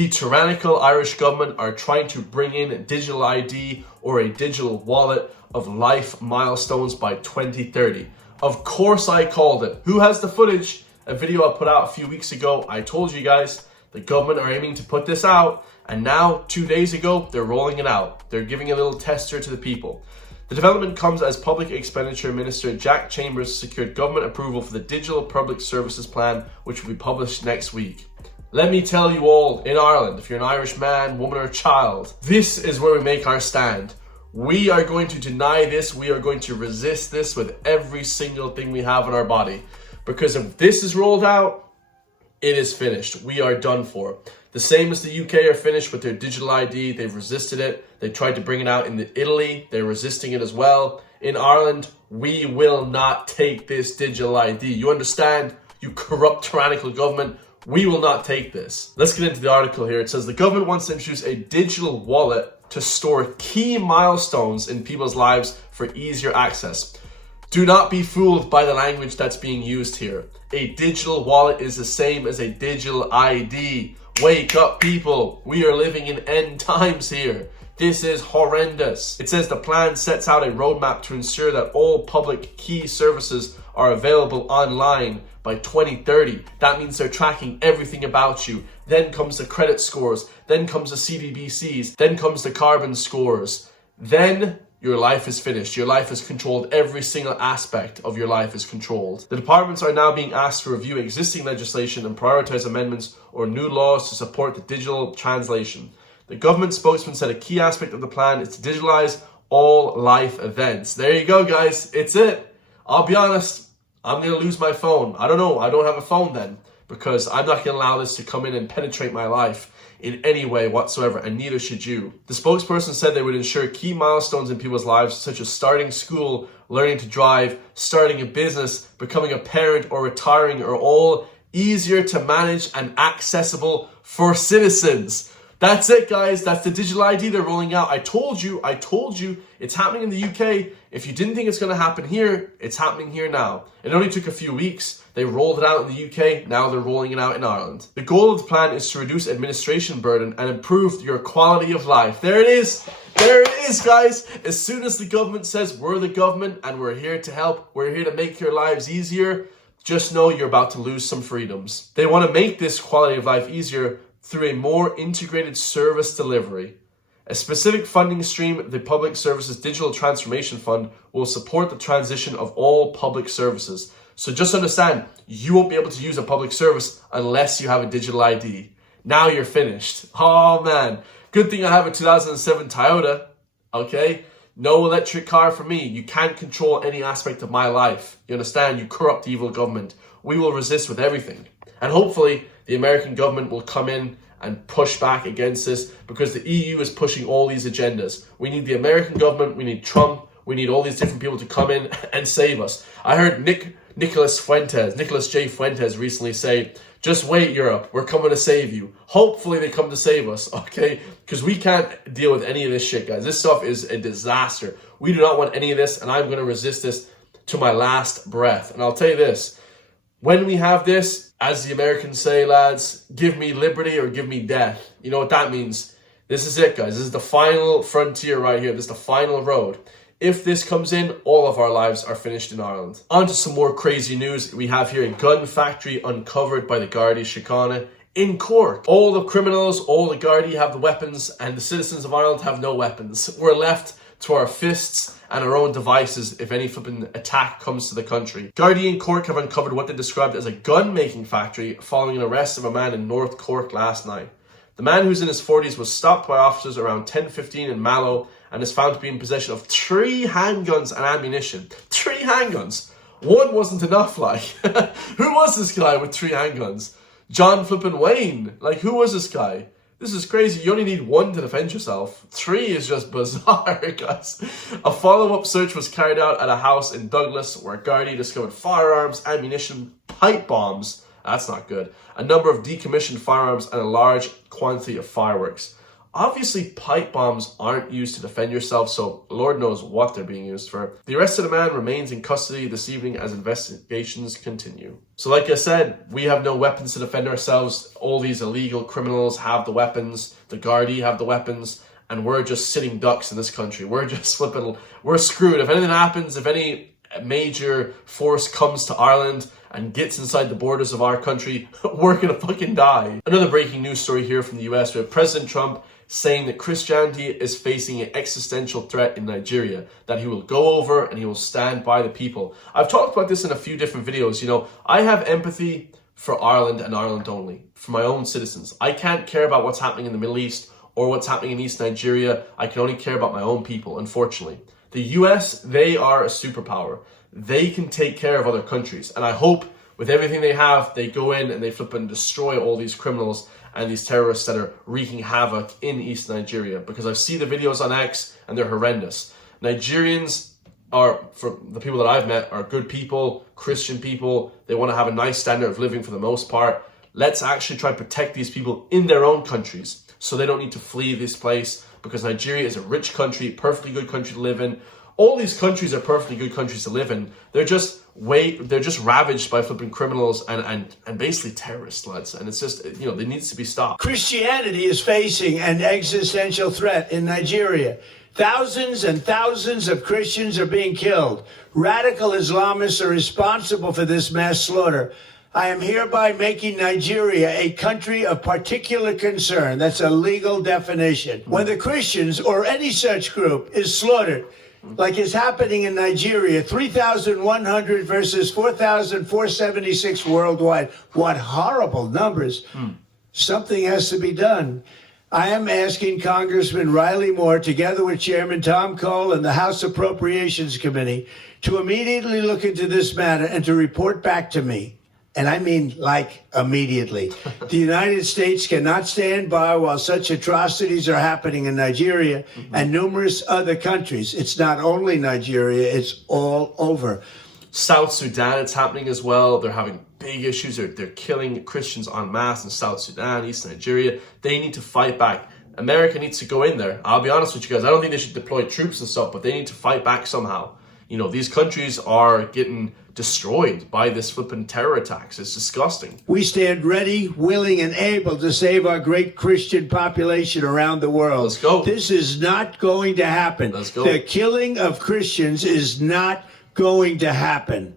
The tyrannical Irish government are trying to bring in digital ID or a digital wallet of life milestones by 2030. Of course I called it. Who has the footage? A video I put out a few weeks ago. I told you guys the government are aiming to put this out, and now 2 days ago they're rolling it out. They're giving a little tester to the people. The development comes as Public Expenditure Minister Jack Chambers secured government approval for the Digital Public Services Plan, which will be published next week. Let me tell you all, in Ireland, if you're an Irish man, woman or child, this is where we make our stand. We are going to deny this. We are going to resist this with every single thing we have in our body. Because if this is rolled out, it is finished. We are done for. The same as the UK are finished with their digital ID. They've resisted it. They tried to bring it out in Italy. They're resisting it as well. In Ireland, we will not take this digital ID. You understand? You corrupt, tyrannical government. We will not take this. Let's get into the article here. It says the government wants to introduce a digital wallet to store key milestones in people's lives for easier access. Do not be fooled by the language that's being used here. A digital wallet is the same as a digital ID. Wake up, people. We are living in end times here. This is horrendous. It says the plan sets out a roadmap to ensure that all public key services are available online by 2030. That means they're tracking everything about you. Then comes the credit scores. Then comes the CBBCs. Then comes the carbon scores. Then your life is finished. Your life is controlled. Every single aspect of your life is controlled. The departments are now being asked to review existing legislation and prioritize amendments or new laws to support the digital translation. The government spokesman said a key aspect of the plan is to digitalize all life events. There you go, guys. It's it. I'll be honest. I'm going to lose my phone. I don't know. I don't have a phone then, because I'm not going to allow this to come in and penetrate my life in any way whatsoever, and neither should you. The spokesperson said they would ensure key milestones in people's lives, such as starting school, learning to drive, starting a business, becoming a parent, or retiring, are all easier to manage and accessible for citizens. That's it, guys. That's the digital ID they're rolling out. I told you, it's happening in the UK. If you didn't think it's going to happen here, it's happening here now. It only took a few weeks. They rolled it out in the UK. Now they're rolling it out in Ireland. The goal of the plan is to reduce administration burden and improve your quality of life. There it is. There it is, guys. As soon as the government says we're the government and we're here to help, we're here to make your lives easier, just know you're about to lose some freedoms. They want to make this quality of life easier through a more integrated service delivery. A specific funding stream, the Public Services Digital Transformation Fund, will support the transition of all public services. So just understand, you won't be able to use a public service unless you have a digital ID. Now you're finished. Oh man, good thing I have a 2007 Toyota, okay? No electric car for me. You can't control any aspect of my life. You understand? You corrupt evil government. We will resist with everything. And hopefully the American government will come in and push back against this, because the EU is pushing all these agendas. We need the American government, we need Trump, we need all these different people to come in and save us. I heard Nicholas J. Fuentes recently say, just wait, Europe, we're coming to save you. Hopefully they come to save us, okay? Because we can't deal with any of this shit, guys. This stuff is a disaster. We do not want any of this, and I'm going to resist this to my last breath. And I'll tell you this, when we have this, as the Americans say, lads, give me liberty or give me death. You know what that means? This is it, guys. This is the final frontier right here. This is the final road. If this comes in, all of our lives are finished in Ireland. On to some more crazy news. We have here a gun factory uncovered by the Gardaí Síochána in Cork. All the criminals, all the Gardaí have the weapons, and the citizens of Ireland have no weapons. We're left to our fists and our own devices if any flipping attack comes to the country. Gardaí in Cork have uncovered what they described as a gun-making factory following an arrest of a man in North Cork last night. The man, who's in his 40s, was stopped by officers around 10:15 in Mallow and is found to be in possession of 3 handguns and ammunition. 3 handguns! One wasn't enough, like. Who was this guy with 3 handguns? John flippin' Wayne. Like, who was this guy? This is crazy. You only need 1 to defend yourself. 3 is just bizarre, guys. A follow-up search was carried out at a house in Douglas where Gardaí discovered firearms, ammunition, pipe bombs. That's not good. A number of decommissioned firearms and a large quantity of fireworks. Obviously, pipe bombs aren't used to defend yourself, so Lord knows what they're being used for. The arrested man remains in custody this evening as investigations continue. So like I said, we have no weapons to defend ourselves. All these illegal criminals have the weapons, the Gardaí have the weapons, and we're just sitting ducks in this country. We're just flipping, we're screwed. If anything happens, if any major force comes to Ireland and gets inside the borders of our country, we're gonna fucking die. Another breaking news story here from the US. We have President Trump saying that Christianity is facing an existential threat in Nigeria, that he will go over and he will stand by the people. I've talked about this in a few different videos. You know, I have empathy for Ireland and Ireland only, for my own citizens. I can't care about what's happening in the Middle East or what's happening in East Nigeria. I can only care about my own people, unfortunately. The US, they are a superpower. They can take care of other countries. And I hope with everything they have, they go in and they flip and destroy all these criminals and these terrorists that are wreaking havoc in East Nigeria. Because I've seen the videos on X and they're horrendous. Nigerians are, for the people that I've met, are good people, Christian people. They want to have a nice standard of living for the most part. Let's actually try to protect these people in their own countries so they don't need to flee this place, because Nigeria is a rich country, perfectly good country to live in. All these countries are perfectly good countries to live in. They're just ravaged by flipping criminals and basically terrorists, lads. And it's just, you know, it needs to be stopped. Christianity is facing an existential threat in Nigeria. Thousands and thousands of Christians are being killed. Radical Islamists are responsible for this mass slaughter. I am hereby making Nigeria a country of particular concern. That's a legal definition. When the Christians or any such group is slaughtered, like is happening in Nigeria, 3,100 versus 4,476 worldwide. What horrible numbers. Something has to be done. I am asking Congressman Riley Moore, together with Chairman Tom Cole and the House Appropriations Committee, to immediately look into this matter and to report back to me. And I mean, like, immediately. The United States cannot stand by while such atrocities are happening in Nigeria and numerous other countries. It's not only Nigeria, it's all over. South Sudan, it's happening as well. They're having big issues. They're killing Christians en masse in South Sudan, East Nigeria. They need to fight back. America needs to go in there. I'll be honest with you guys. I don't think they should deploy troops and stuff, but they need to fight back somehow. You know, these countries are getting destroyed by this flipping terror attacks. It's disgusting. We stand ready, willing, and able to save our great Christian population around the world. Let's go. This is not going to happen. Let's go. The killing of Christians is not going to happen.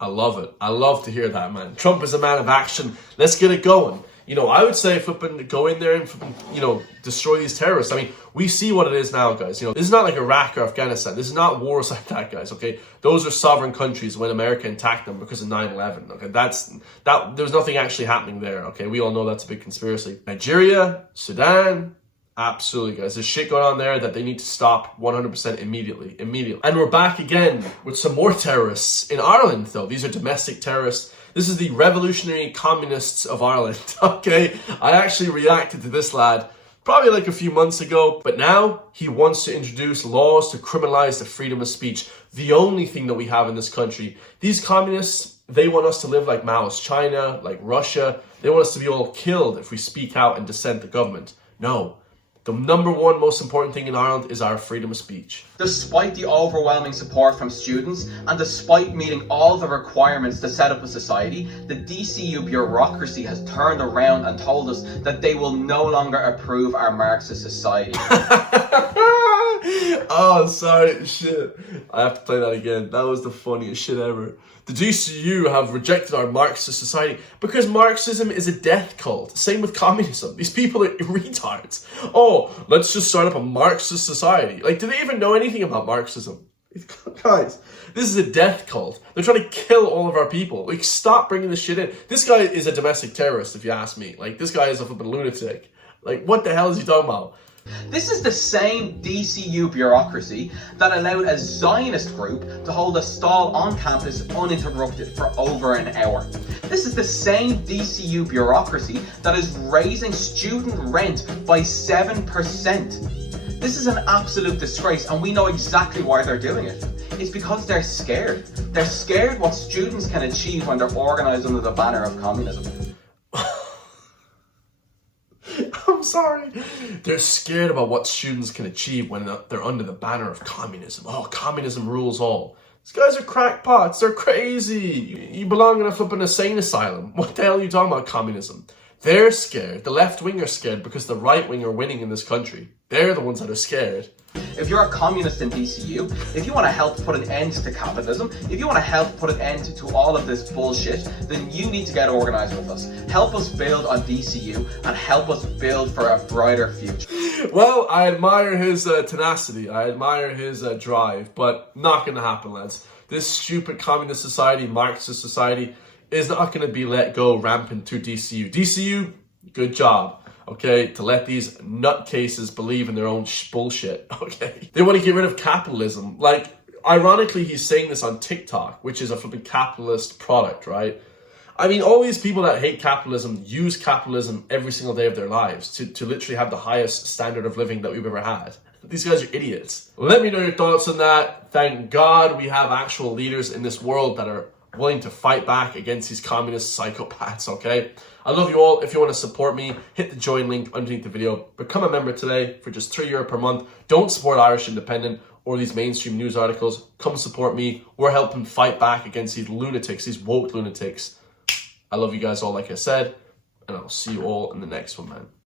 I love it. I love to hear that, man. Trump is a man of action. Let's get it going. You know, I would say flipping go in there and flipping, you know, destroy these terrorists. I mean, we see what it is now, guys. You know, this is not like Iraq or Afghanistan. This is not wars like that, guys, okay? Those are sovereign countries when America attacked them because of 9/11, okay? There was nothing actually happening there, okay? We all know that's a big conspiracy. Nigeria, Sudan, absolutely, guys. There's shit going on there that they need to stop 100% immediately. And we're back again with some more terrorists. In Ireland, though, these are domestic terrorists. This is the revolutionary communists of Ireland, okay? I actually reacted to this lad probably like a few months ago, but now he wants to introduce laws to criminalize the freedom of speech, the only thing that we have in this country. These communists, they want us to live like Mao's China, like Russia. They want us to be all killed if we speak out and dissent the government. No. The number one most important thing in Ireland is our freedom of speech. Despite the overwhelming support from students and despite meeting all the requirements to set up a society, the DCU bureaucracy has turned around and told us that they will no longer approve our Marxist society. Oh, sorry, shit. I have to play that again. That was the funniest shit ever. The DCU have rejected our Marxist society because Marxism is a death cult. Same with communism. These people are retards. Oh, let's just start up a Marxist society. Like, do they even know anything about Marxism? Guys, this is a death cult. They're trying to kill all of our people. Like, stop bringing this shit in. This guy is a domestic terrorist, if you ask me. Like, this guy is a flipping lunatic. Like, what the hell is he talking about? This is the same DCU bureaucracy that allowed a Zionist group to hold a stall on campus uninterrupted for over an hour. This is the same DCU bureaucracy that is raising student rent by 7%. This is an absolute disgrace, and we know exactly why they're doing it. It's because they're scared. They're scared what students can achieve when they're organised under the banner of communism. sorry. They're scared about what students can achieve when they're under the banner of communism. Oh, communism rules all. These guys are crackpots. They're crazy. You belong in a flipping insane asylum. What the hell are you talking about, communism? They're scared. The left wing are scared because the right wing are winning in this country. They're the ones that are scared. If you're a communist in DCU, if you want to help put an end to capitalism, if you want to help put an end to all of this bullshit, then you need to get organized with us. Help us build on DCU and help us build for a brighter future. Well, I admire his tenacity. I admire his drive, but not going to happen, lads. This stupid communist society, Marxist society, is not going to be let go rampant to DCU. DCU, good job. Okay, to let these nutcases believe in their own bullshit, okay? They want to get rid of capitalism. Like, ironically, he's saying this on TikTok, which is a flipping capitalist product, right? I mean, all these people that hate capitalism use capitalism every single day of their lives to literally have the highest standard of living that we've ever had. These guys are idiots. Let me know your thoughts on that. Thank God we have actual leaders in this world that are willing to fight back against these communist psychopaths, okay? I love you all. If you want to support me, hit the join link underneath the video. Become a member today for just €3 per month. Don't support Irish Independent or these mainstream news articles. Come support me. We're helping fight back against these lunatics, these woke lunatics. I love you guys all, like I said, and I'll see you all in the next one, man.